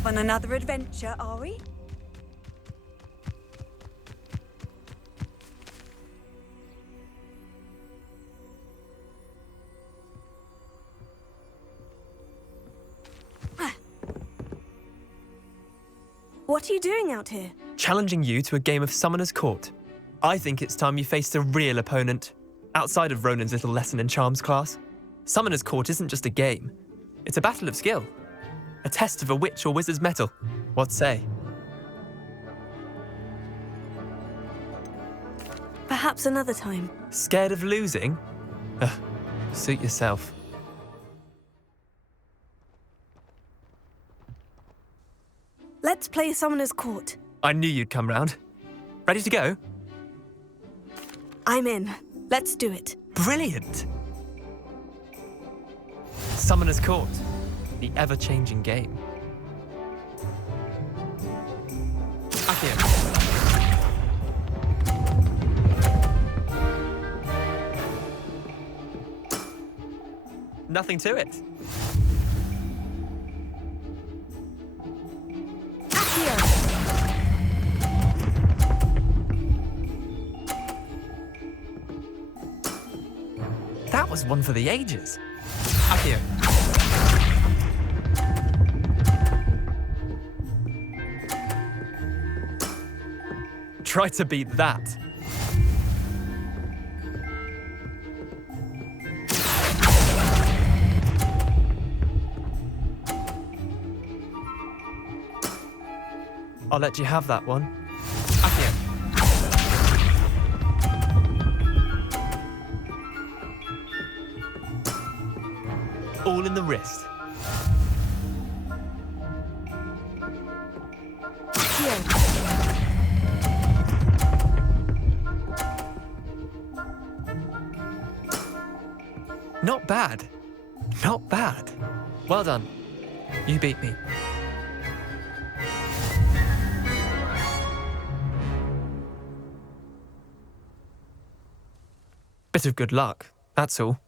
Off on another adventure, are we? What are you doing out here? Challenging you to a game of Summoner's Court. I think it's time you faced a real opponent, outside of Ronan's little lesson in charms class. Summoner's Court isn't just a game. It's a battle of skill. A test of a witch or wizard's mettle. What say? Perhaps another time. Scared of losing? Ugh, suit yourself. Let's play Summoner's Court. I knew you'd come round. Ready to go? I'm in. Let's do it. Brilliant! Summoner's Court, the ever-changing game. Accio. Nothing to it. That was one for the ages. Accio. Try to beat that. I'll let you have that one. Accio. All in the wrist. Not bad. Not bad. Well done. You beat me. Bit of good luck, that's all.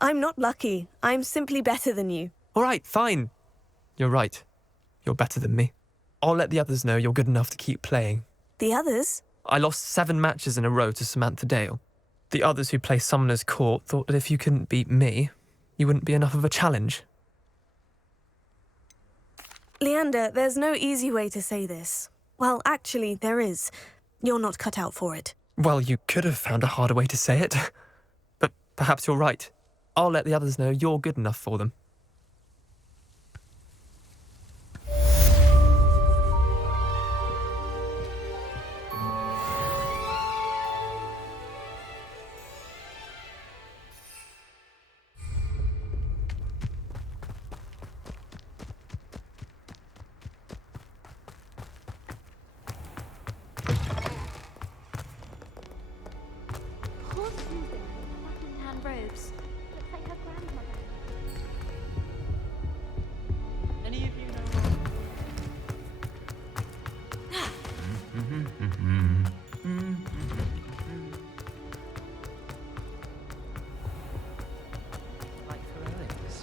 I'm not lucky. I'm simply better than you. All right, fine. You're right. You're better than me. I'll let the others know you're good enough to keep playing. The others? I lost 7 matches in a row to Samantha Dale. The others who play Summoner's Court thought that if you couldn't beat me, you wouldn't be enough of a challenge. Leander, there's no easy way to say this. Well, actually, there is. You're not cut out for it. Well, you could have found a harder way to say it. But perhaps you're right. I'll let the others know you're good enough for them. Robes. Looks like her grandmother. Any of you Like her eyes.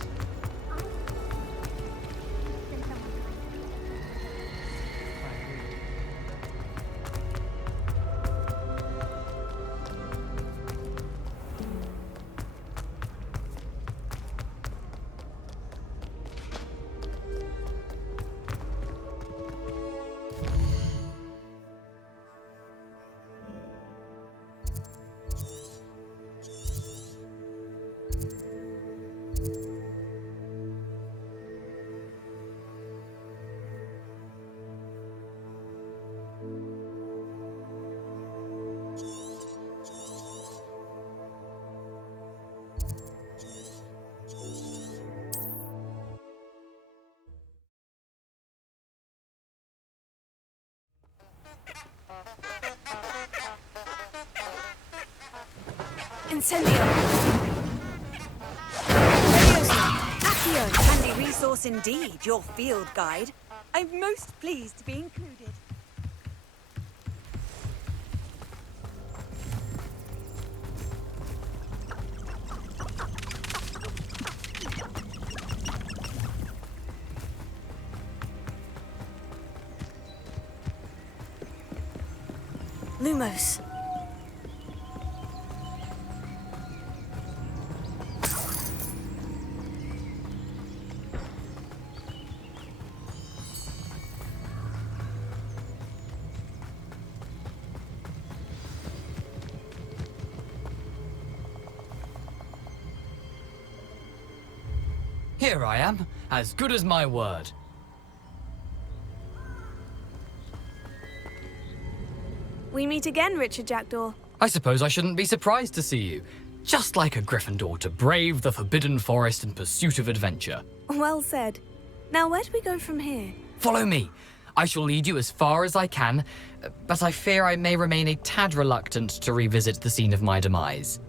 Incendio! Accio, handy resource indeed, your field guide. I'm most pleased to be included. Lumos. Here I am, as good as my word. We meet again, Richard Jackdaw. I suppose I shouldn't be surprised to see you. Just like a Gryffindor to brave the Forbidden Forest in pursuit of adventure. Well said. Now, where do we go from here? Follow me. I shall lead you as far as I can, but I fear I may remain a tad reluctant to revisit the scene of my demise.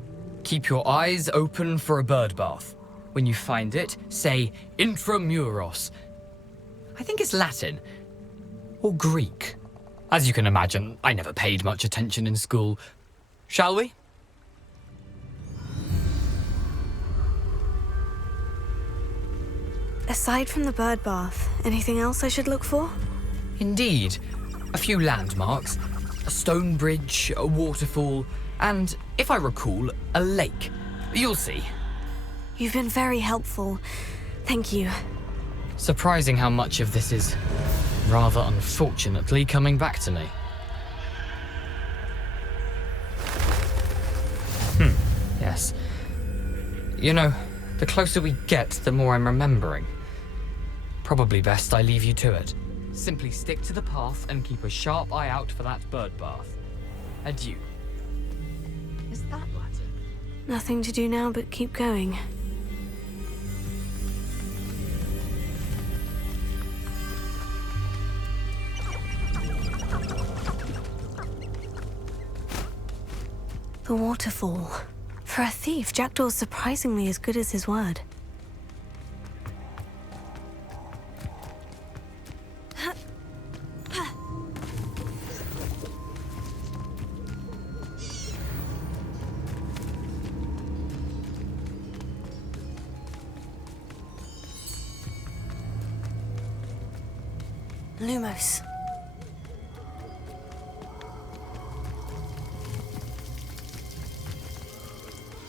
Keep your eyes open for a bird bath. When you find it, say intramuros. I think it's Latin. Or Greek. As you can imagine, I never paid much attention in school. Shall we? Aside from the bird bath, anything else I should look for? Indeed. A few landmarks. A stone bridge, a waterfall, and, if I recall, a lake. You'll see. You've been very helpful. Thank you. Surprising how much of this is, rather unfortunately, coming back to me. Yes. You know, the closer we get, the more I'm remembering. Probably best I leave you to it. Simply stick to the path and keep a sharp eye out for that bird bath. Adieu. Is that Latin? Nothing to do now but keep going. The waterfall. For a thief, Jackdaw's surprisingly as good as his word. Lumos.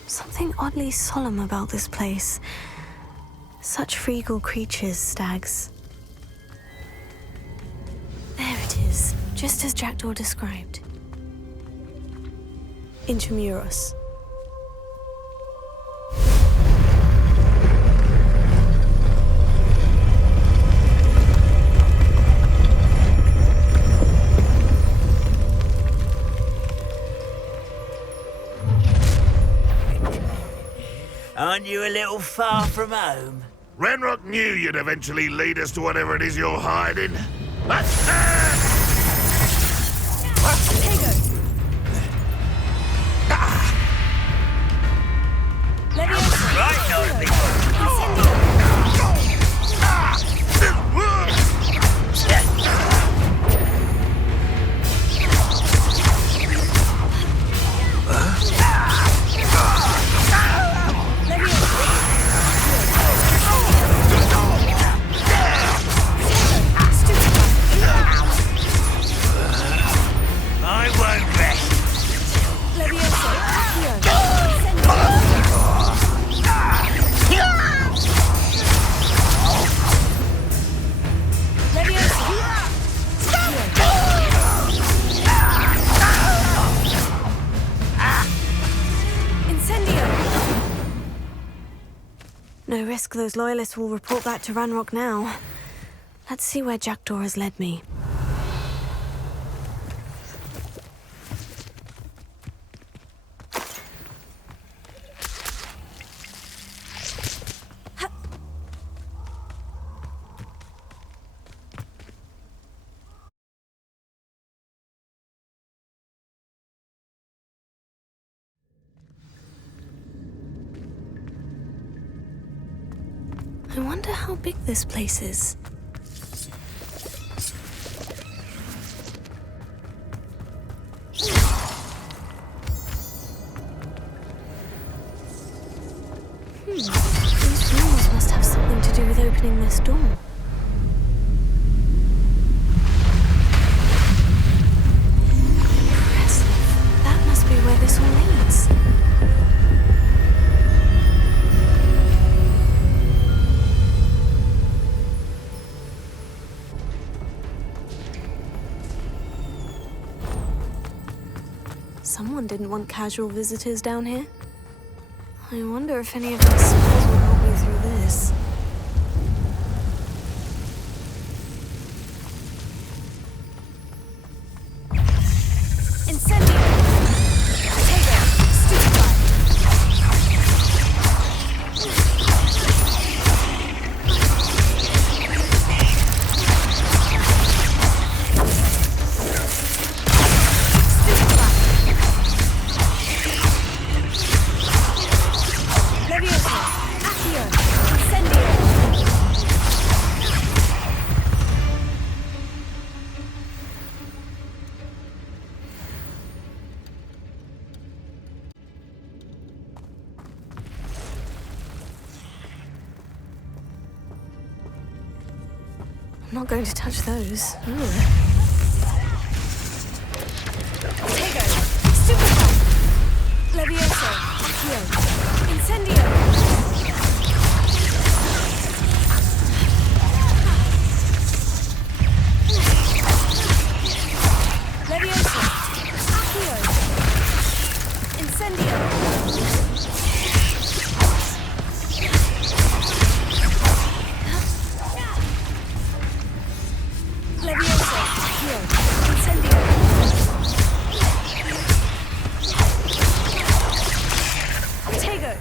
Something oddly solemn about this place. Such regal creatures, stags. There it is, just as Jackdaw described. Intramuros. Aren't you a little far from home? Ranrock knew you'd eventually lead us to whatever it is you're hiding. Right, Dorothy. I won't rest. No risk those loyalists will report back to Ranrock now. Let's see where Jackdaw has led me. I wonder how big this place is. These rooms must have something to do with opening this door. Impressive. Someone didn't want casual visitors down here. I wonder if any of my spells will help me through this. Incendio! Potato! Stupefy! Levioso! Accio! Incendio! I'm not going to touch those. Ugh. Potato! Stupefy! Levioso! Accio! Incendio! Levioso! Accio! Incendio! Levioso! Accio! Incendio! Potato!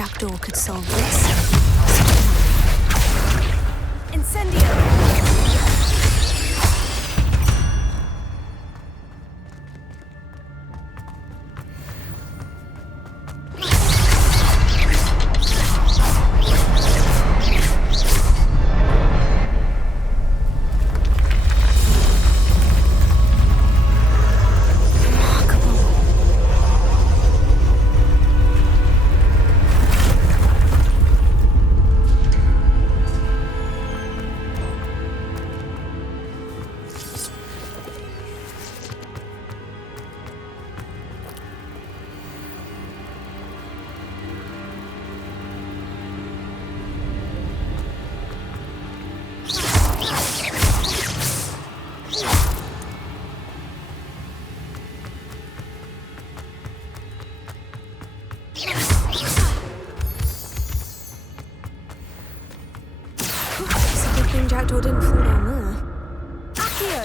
Jackdaw could solve this. Incendio! It's a good thing Jackdaw didn't fall down there. Accio!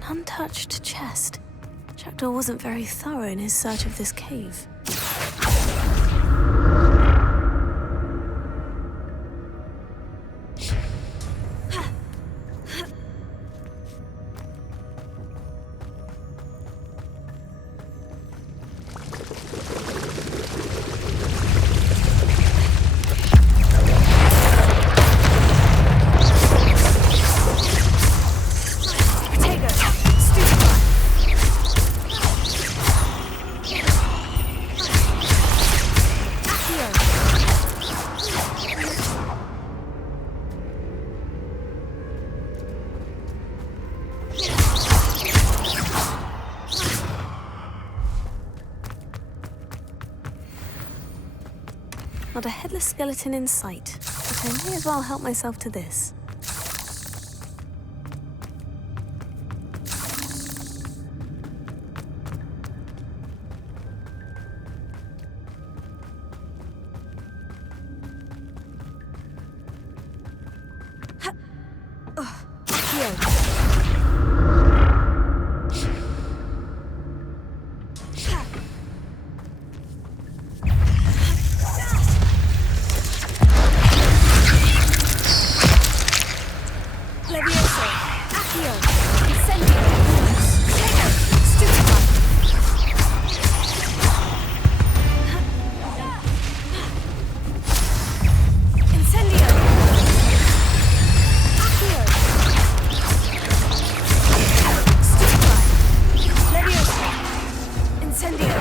An untouched chest. Jackdaw wasn't very thorough in his search of this cave. Potato! Stupefy! Accio! Not a headless skeleton in sight, but I may as well help myself to this. Accio! Levioso! Accio! Incendio! Potato! Stupefy! Incendio! Accio! Stupefy! Levioso! Incendio!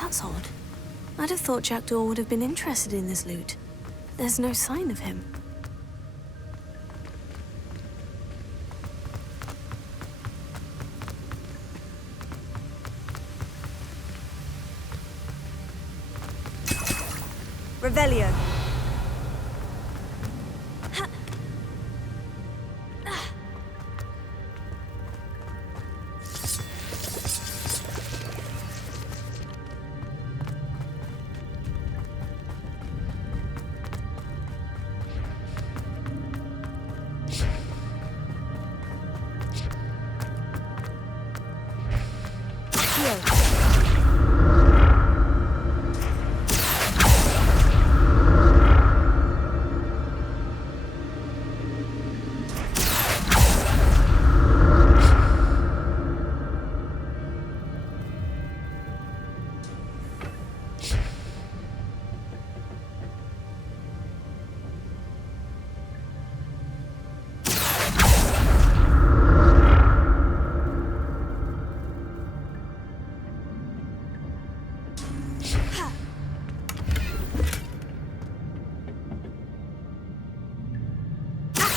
That's odd. I'd have thought Jackdaw would have been interested in this loot. There's no sign of him. Revelio!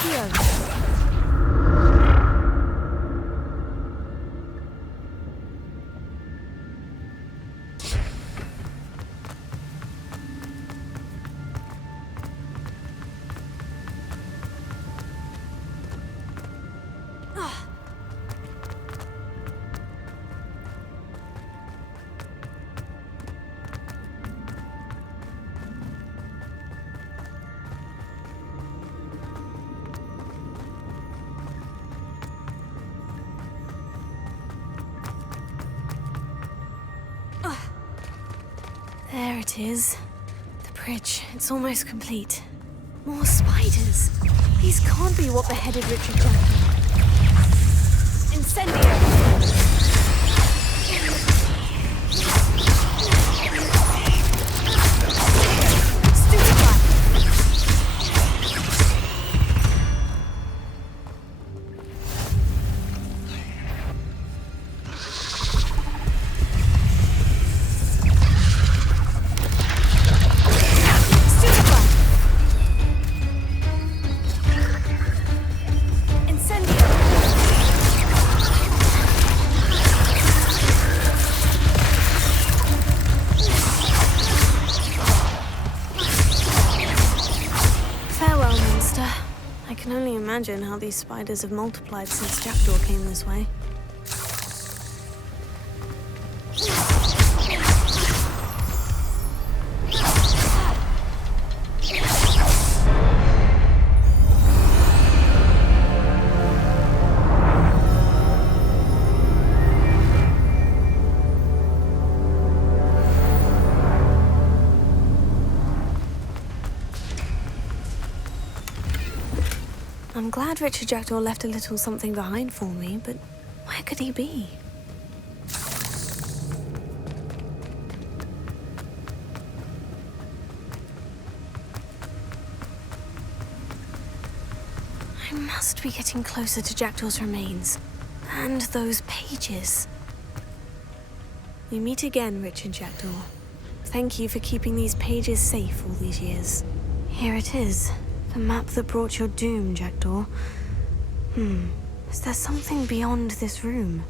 Accio. There it is. The bridge. It's almost complete. More spiders. These can't be what beheaded Richard Jackson. Incendio! I can only imagine how these spiders have multiplied since Jackdaw came this way. I'm glad Richard Jackdaw left a little something behind for me, but where could he be? I must be getting closer to Jackdaw's remains. And those pages. We meet again, Richard Jackdaw. Thank you for keeping these pages safe all these years. Here it is. The map that brought your doom, Jackdaw. Is there something beyond this room?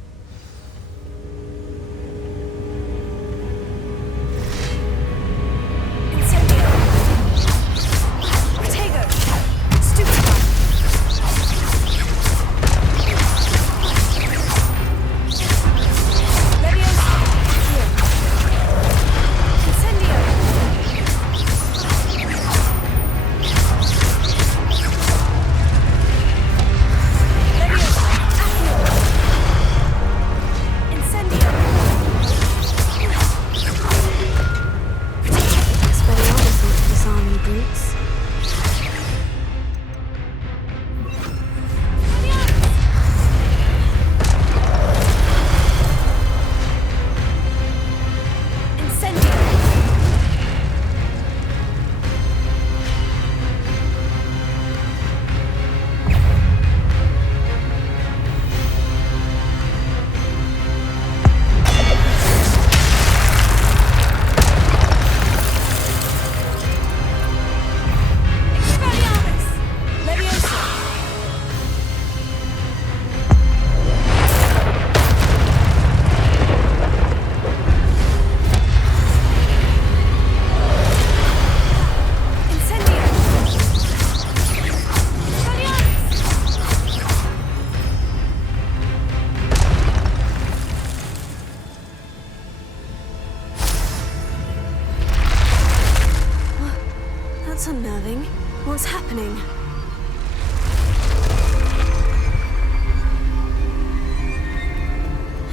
That's unnerving. What's happening?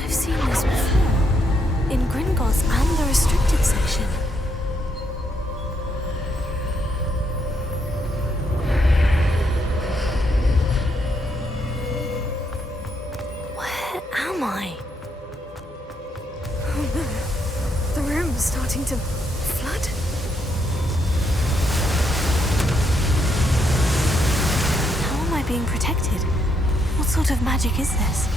I've seen this before. In Gringotts and the restricted section. Where am I? Oh no. The room's starting to flood. Being protected? What sort of magic is this?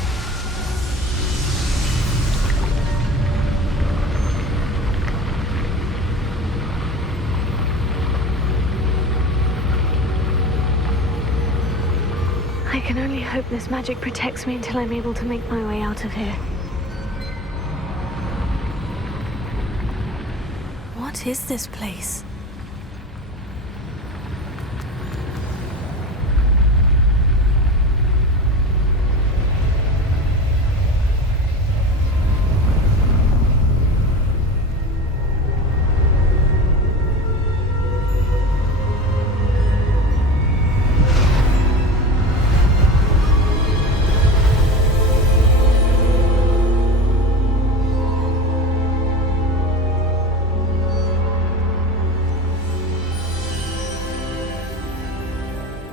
I can only hope this magic protects me until I'm able to make my way out of here. What is this place?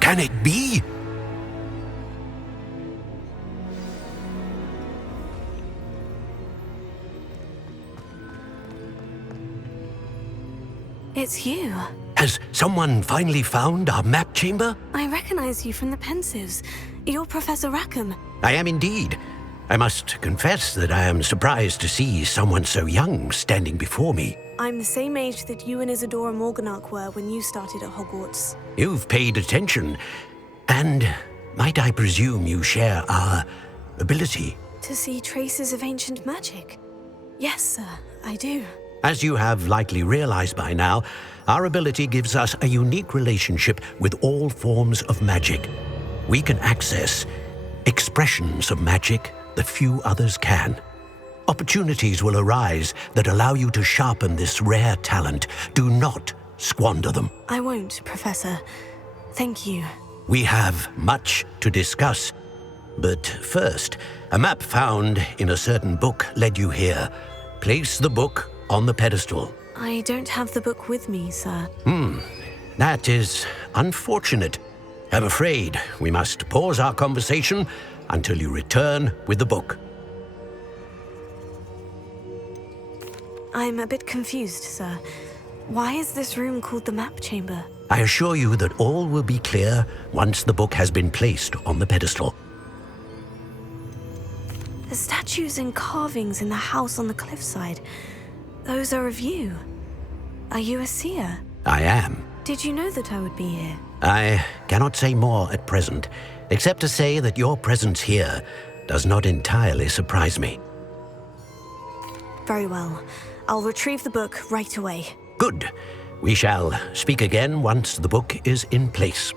Can it be? It's you. Has someone finally found our map chamber? I recognize you from the Pensives. You're Professor Rackham. I am indeed. I must confess that I am surprised to see someone so young standing before me. I'm the same age that you and Isadora Morganach were when you started at Hogwarts. You've paid attention. And might I presume you share our ability? To see traces of ancient magic? Yes, sir, I do. As you have likely realized by now, our ability gives us a unique relationship with all forms of magic. We can access expressions of magic that few others can. Opportunities will arise that allow you to sharpen this rare talent. Do not squander them. I won't, Professor. Thank you. We have much to discuss. But first, a map found in a certain book led you here. Place the book on the pedestal. I don't have the book with me, sir. That is unfortunate. I'm afraid we must pause our conversation until you return with the book. I'm a bit confused, sir. Why is this room called the map chamber? I assure you that all will be clear once the book has been placed on the pedestal. The statues and carvings in the house on the cliffside, those are of you. Are you a seer? I am. Did you know that I would be here? I cannot say more at present, except to say that your presence here does not entirely surprise me. Very well. I'll retrieve the book right away. Good. We shall speak again once the book is in place.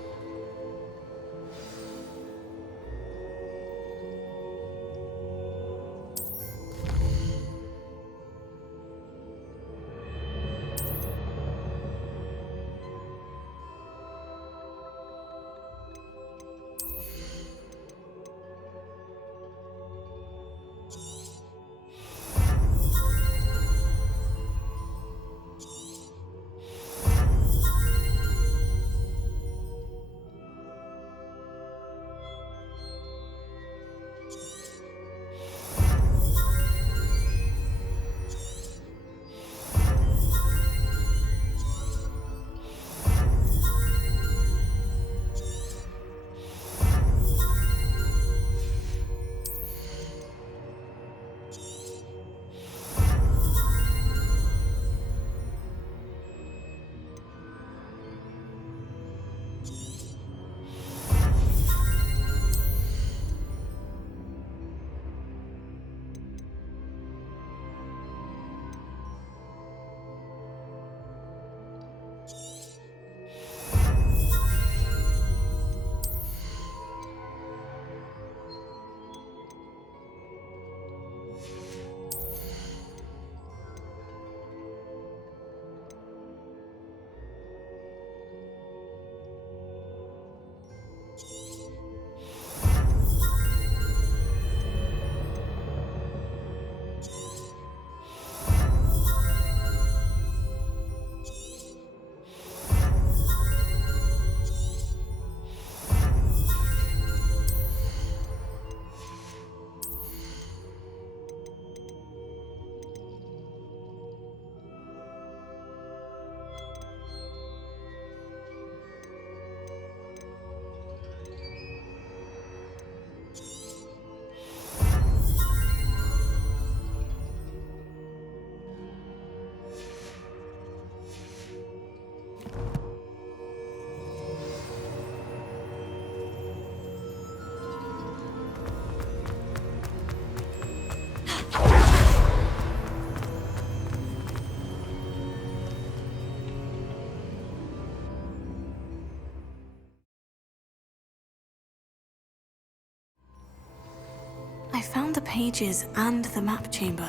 I found the pages and the map chamber.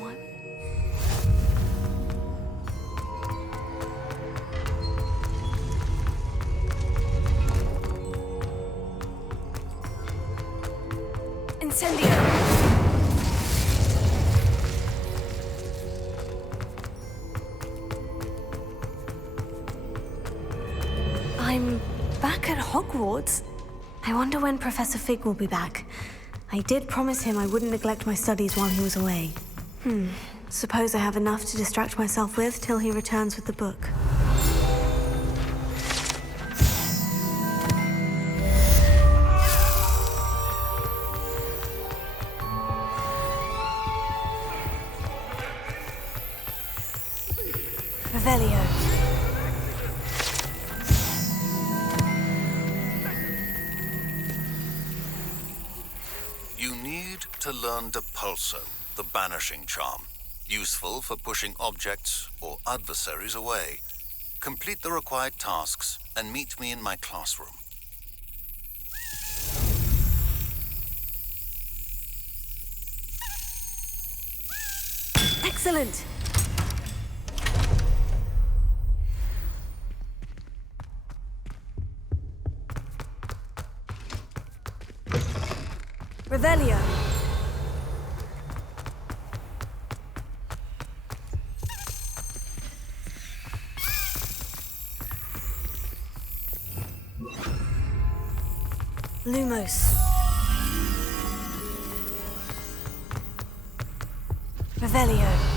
What? Incendio! I'm back at Hogwarts. I wonder when Professor Fig will be back. I did promise him I wouldn't neglect my studies while he was away. Suppose I have enough to distract myself with till he returns with the book. Revelio. You need to learn Depulso, the banishing charm. Useful for pushing objects or adversaries away. Complete the required tasks and meet me in my classroom. Excellent! Revelio. Lumos. Revelio.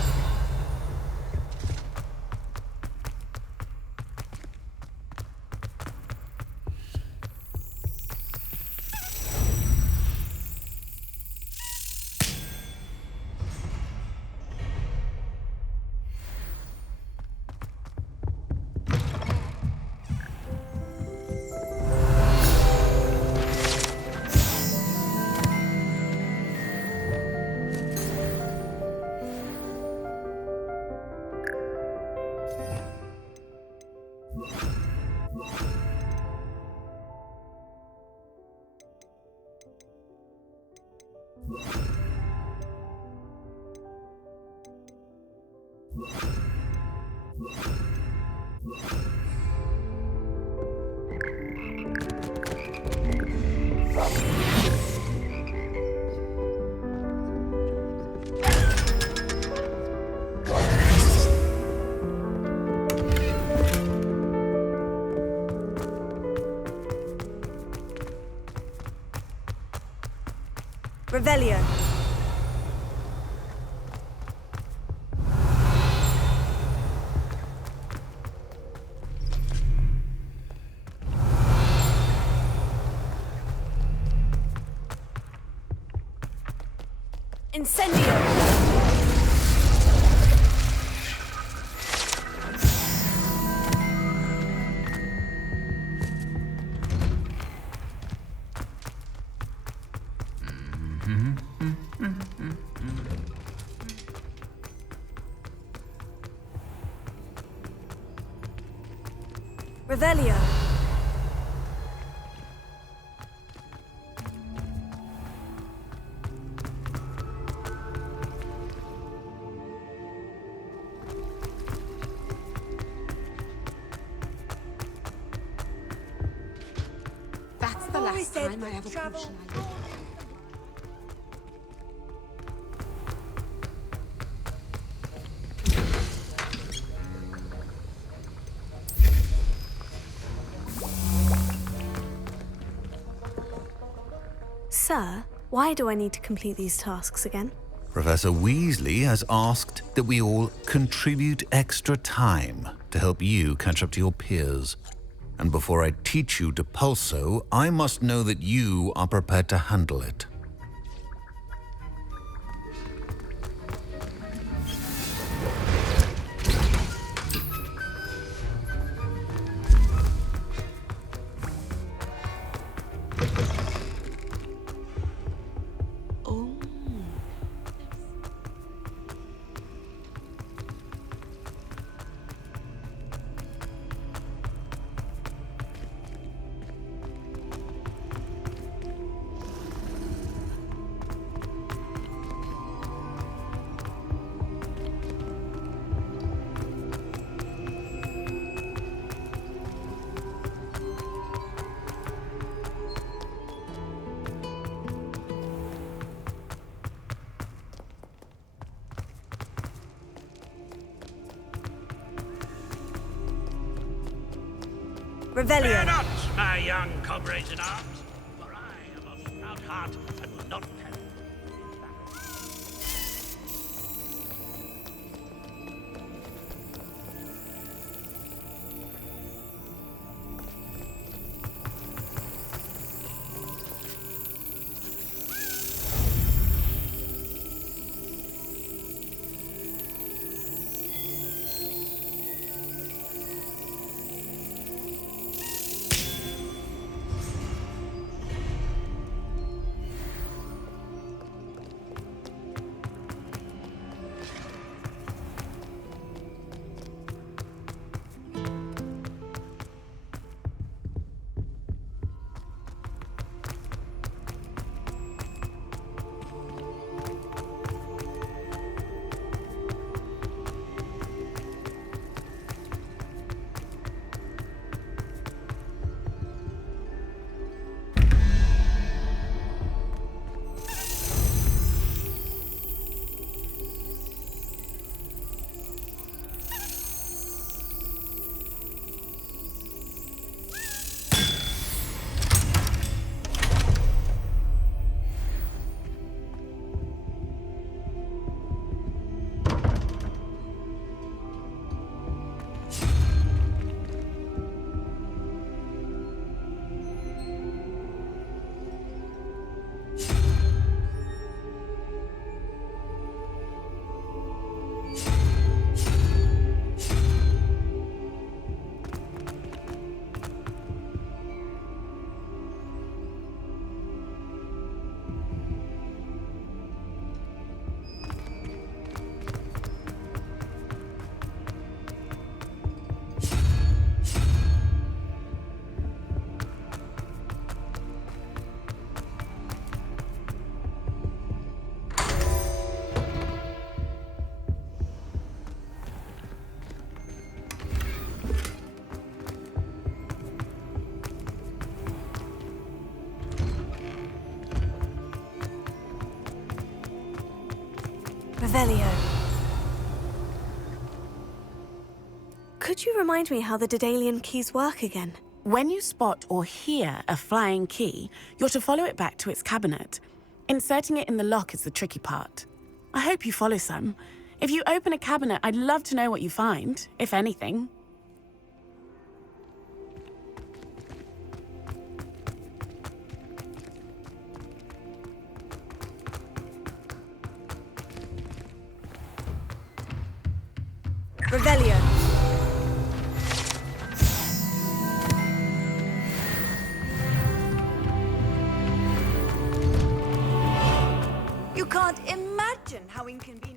Revelio. Incendio. Revelio. That's the Always last said time I have a travel. potion I like. Sir, why do I need to complete these tasks again? Professor Weasley has asked that we all contribute extra time to help you catch up to your peers. And before I teach you Depulso, I must know that you are prepared to handle it. Revelio. not, my young comrades in arms, for I am of proud heart and will not perish. Revelio. Could you remind me how the Daedalian keys work again? When you spot or hear a flying key, you're to follow it back to its cabinet. Inserting it in the lock is the tricky part. I hope you follow some. If you open a cabinet, I'd love to know what you find, if anything. Revelio. You can't imagine how inconvenient.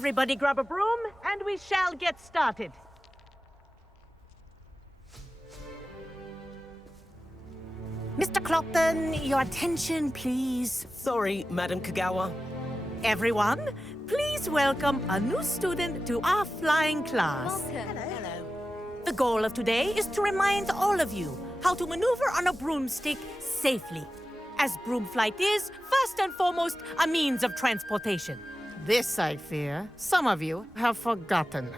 Everybody grab a broom, and we shall get started. Mr. Clopton, your attention, please. Sorry, Madam Kagawa. Everyone, please welcome a new student to our flying class. Hello. The goal of today is to remind all of you how to maneuver on a broomstick safely, as broom flight is, first and foremost, a means of transportation. This, I fear, some of you have forgotten.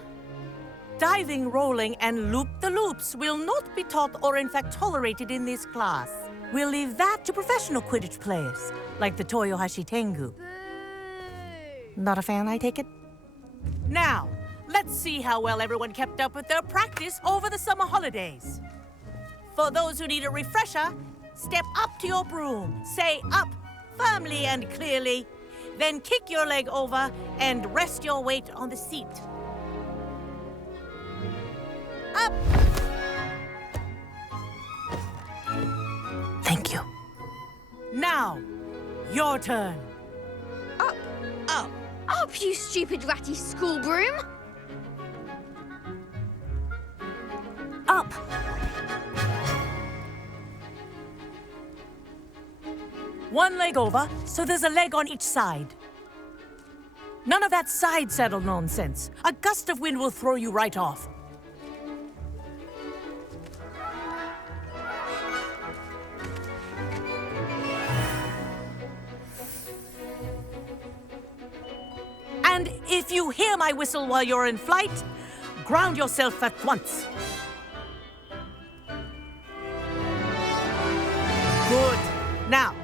Diving, rolling, and loop-the-loops will not be taught or in fact tolerated in this class. We'll leave that to professional Quidditch players, like the Toyohashi Tengu. Not a fan, I take it? Now, let's see how well everyone kept up with their practice over the summer holidays. For those who need a refresher, step up to your broom, say up firmly and clearly, then kick your leg over and rest your weight on the seat. Up! Thank you. Now, your turn. Up. Up. Up, you stupid ratty school broom. Up. One leg over, so there's a leg on each side. None of that side saddle nonsense. A gust of wind will throw you right off. And if you hear my whistle while you're in flight, ground yourself at once. Good. Now,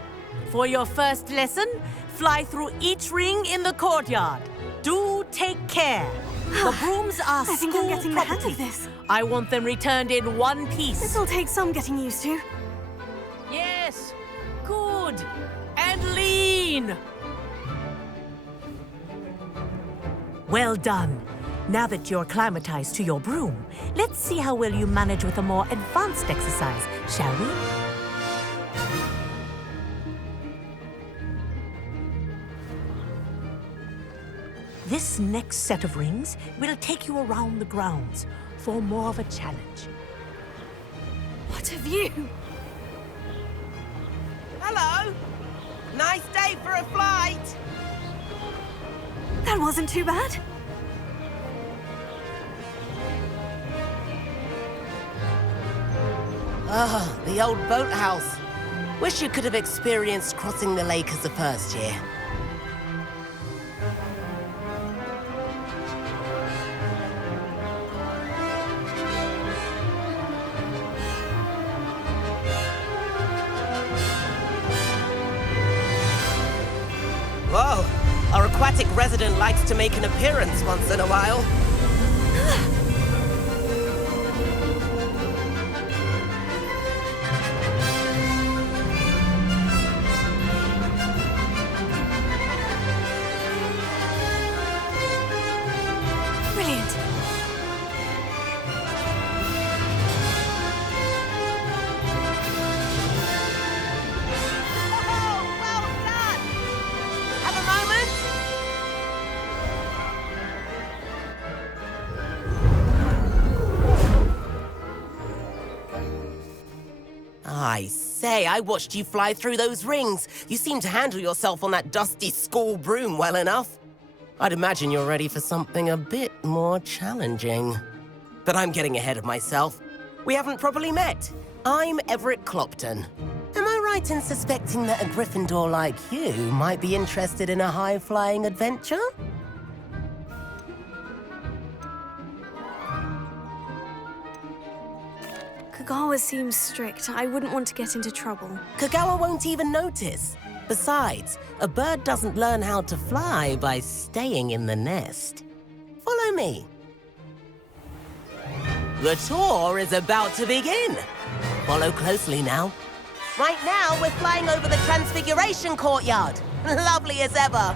for your first lesson, fly through each ring in the courtyard. Do take care. The brooms are I think I'm school getting the hang property. of this. I want them returned in one piece. This'll take some getting used to. Yes. Good. And lean. Well done. Now that you're acclimatized to your broom, let's see how well you manage with a more advanced exercise, shall we? This next set of rings will take you around the grounds for more of a challenge. What a view! Hello! Nice day for a flight! That wasn't too bad. Ah, the old boathouse. Wish you could have experienced crossing the lake as a first year. Whoa! Our aquatic resident likes to make an appearance once in a while. Brilliant. Oh, well done! Have a moment? I say, I watched you fly through those rings. You seem to handle yourself on that dusty school broom well enough. I'd imagine you're ready for something a bit more challenging. But I'm getting ahead of myself. We haven't properly met. I'm Everett Clopton. Am I right in suspecting that a Gryffindor like you might be interested in a high-flying adventure? Kagawa seems strict. I wouldn't want to get into trouble. Kagawa won't even notice. Besides, a bird doesn't learn how to fly by staying in the nest. Follow me. The tour is about to begin. Follow closely now. Right now, we're flying over the Transfiguration Courtyard. Lovely as ever.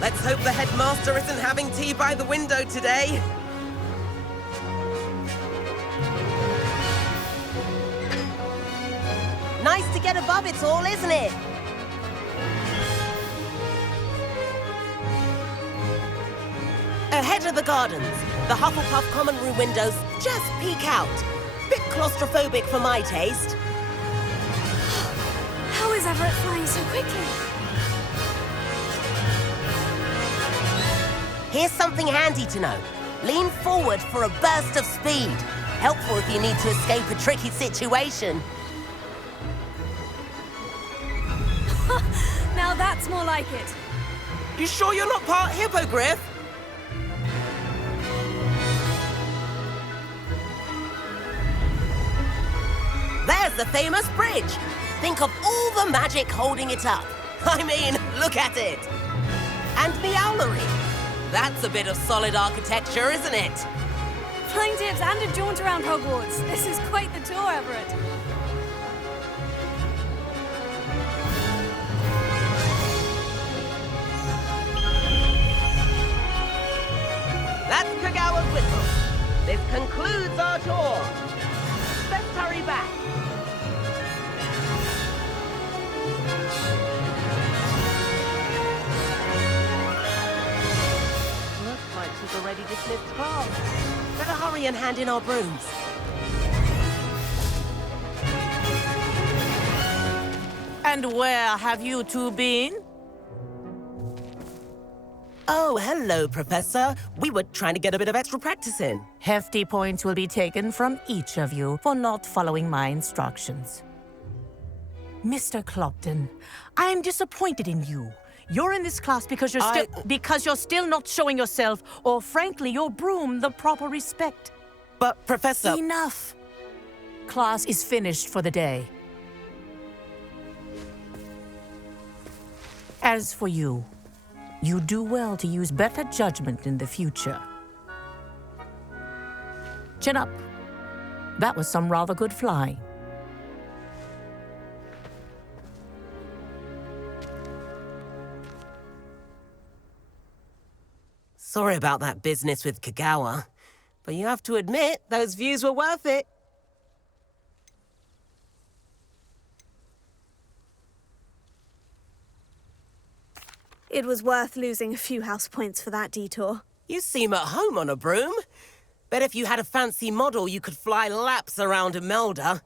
Let's hope the headmaster isn't having tea by the window today. Nice to get above it all, isn't it? Enter the gardens. The Hufflepuff common room windows just peek out. Bit claustrophobic for my taste. How is Everett flying so quickly? Here's something handy to know. Lean forward for a burst of speed. Helpful if you need to escape a tricky situation. Now that's more like it. You sure you're not part hippogriff? There's the famous bridge. Think of all the magic holding it up. I mean, look at it. And the owlery. That's a bit of solid architecture, isn't it? Flying tips and a jaunt around Hogwarts. This is quite the tour, Everett. That's Kagawa's whistle. This concludes our tour. Let's hurry back. Looks like she's already dismissed class. Better hurry and hand in our brooms. And where have you two been? Oh, hello, Professor. We were trying to get a bit of extra practice in. Hefty points will be taken from each of you for not following my instructions. Mr. Clopton, I am disappointed in you. You're in this class because you're still not showing yourself, or frankly, your broom, the proper respect. But, Professor... Enough. Class is finished for the day. As for you, you do well to use better judgment in the future. Chin up. That was some rather good flying. Sorry about that business with Kagawa, but you have to admit, those views were worth it. It was worth losing a few house points for that detour. You seem at home on a broom. Bet if you had a fancy model, you could fly laps around Imelda.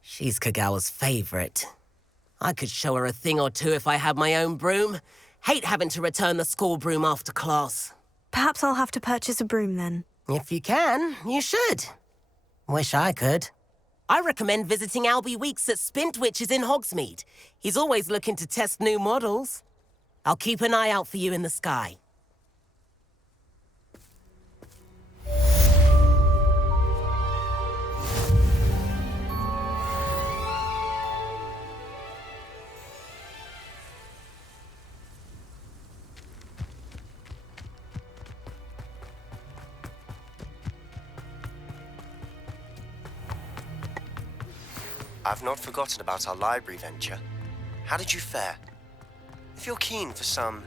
She's Kagawa's favorite. I could show her a thing or two if I had my own broom. Hate having to return the school broom after class. Perhaps I'll have to purchase a broom then. If you can, you should. Wish I could. I recommend visiting Albie Weeks at Spintwitches in Hogsmeade. He's always looking to test new models. I'll keep an eye out for you in the sky. I've not forgotten about our library venture. How did you fare? If you're keen for some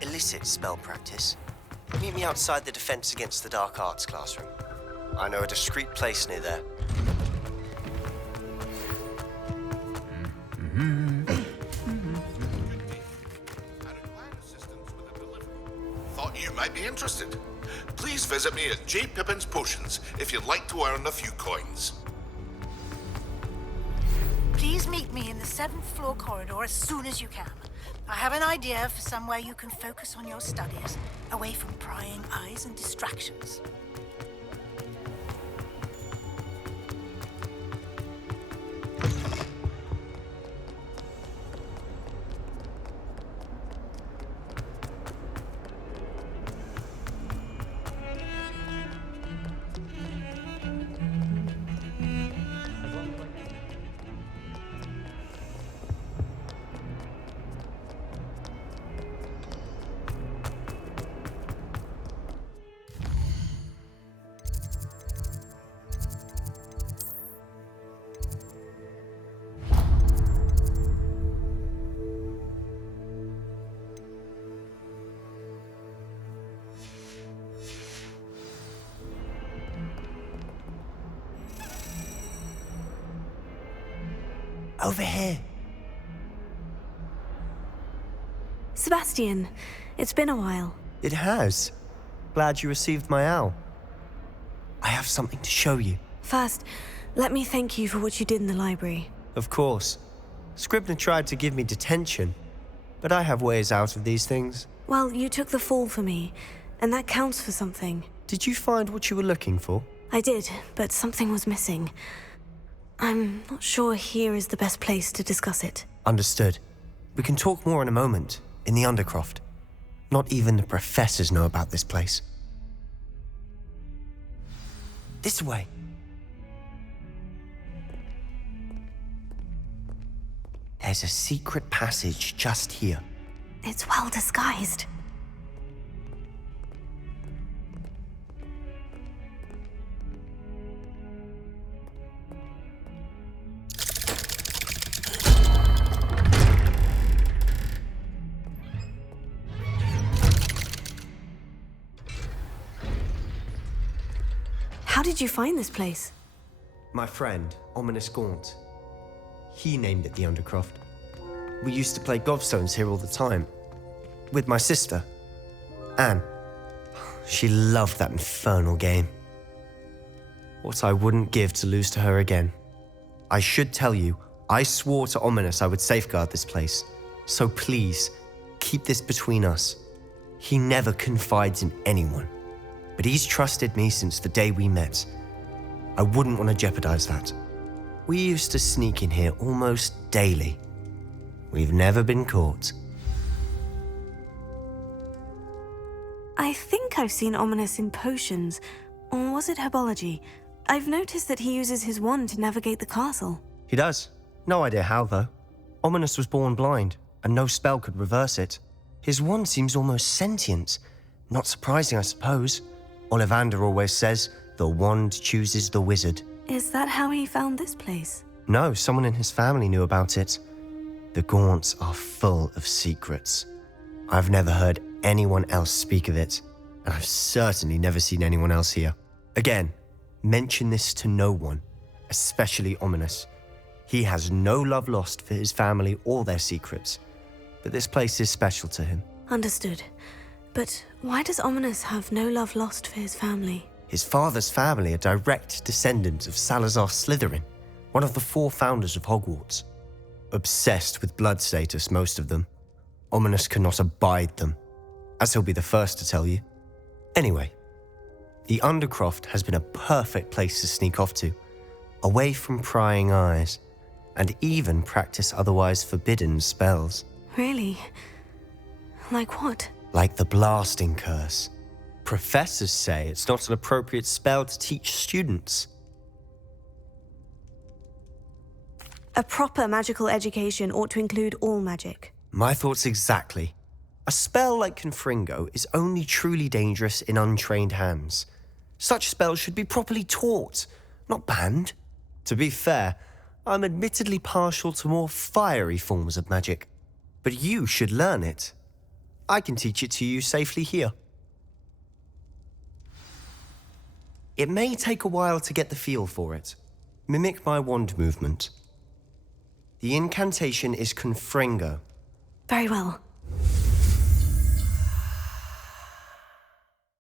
illicit spell practice, meet me outside the Defense Against the Dark Arts classroom. I know a discreet place near there. Thought you might be interested. Please visit me at J. Pippin's Potions if you'd like to earn a few coins. Please meet me in the 7th floor corridor as soon as you can. I have an idea for somewhere you can focus on your studies, away from prying eyes and distractions. Over here. Sebastian, it's been a while. It has. Glad you received my owl. I have something to show you. First, let me thank you for what you did in the library. Of course. Scribner tried to give me detention, but I have ways out of these things. Well, you took the fall for me, and that counts for something. Did you find what you were looking for? I did, but something was missing. I'm not sure here is the best place to discuss it. Understood. We can talk more in a moment, in the Undercroft. Not even the professors know about this place. This way. There's a secret passage just here. It's well disguised. How did you find this place? My friend, Ominous Gaunt. He named it the Undercroft. We used to play gobstones here all the time. With my sister, Anne. She loved that infernal game. What I wouldn't give to lose to her again. I should tell you, I swore to Ominous I would safeguard this place. So please, keep this between us. He never confides in anyone. But he's trusted me since the day we met. I wouldn't want to jeopardize that. We used to sneak in here almost daily. We've never been caught. I think I've seen Ominous in potions. Or was it herbology? I've noticed that he uses his wand to navigate the castle. He does. No idea how, though. Ominous was born blind, and no spell could reverse it. His wand seems almost sentient. Not surprising, I suppose. Ollivander always says, the wand chooses the wizard. Is that how he found this place? No, someone in his family knew about it. The Gaunts are full of secrets. I've never heard anyone else speak of it, and I've certainly never seen anyone else here. Again, mention this to no one, especially Ominous. He has no love lost for his family or their secrets, but this place is special to him. Understood. But why does Ominous have no love lost for his family? His father's family are direct descendants of Salazar Slytherin, one of the 4 founders of Hogwarts. Obsessed with blood status, most of them. Ominous cannot abide them, as he'll be the first to tell you. Anyway, the Undercroft has been a perfect place to sneak off to, away from prying eyes, and even practice otherwise forbidden spells. Really? Like what? Like the blasting curse. Professors say it's not an appropriate spell to teach students. A proper magical education ought to include all magic. My thoughts exactly. A spell like Confringo is only truly dangerous in untrained hands. Such spells should be properly taught, not banned. To be fair, I'm admittedly partial to more fiery forms of magic. But you should learn it. I can teach it to you safely here. It may take a while to get the feel for it. Mimic my wand movement. The incantation is Confringo. Very well.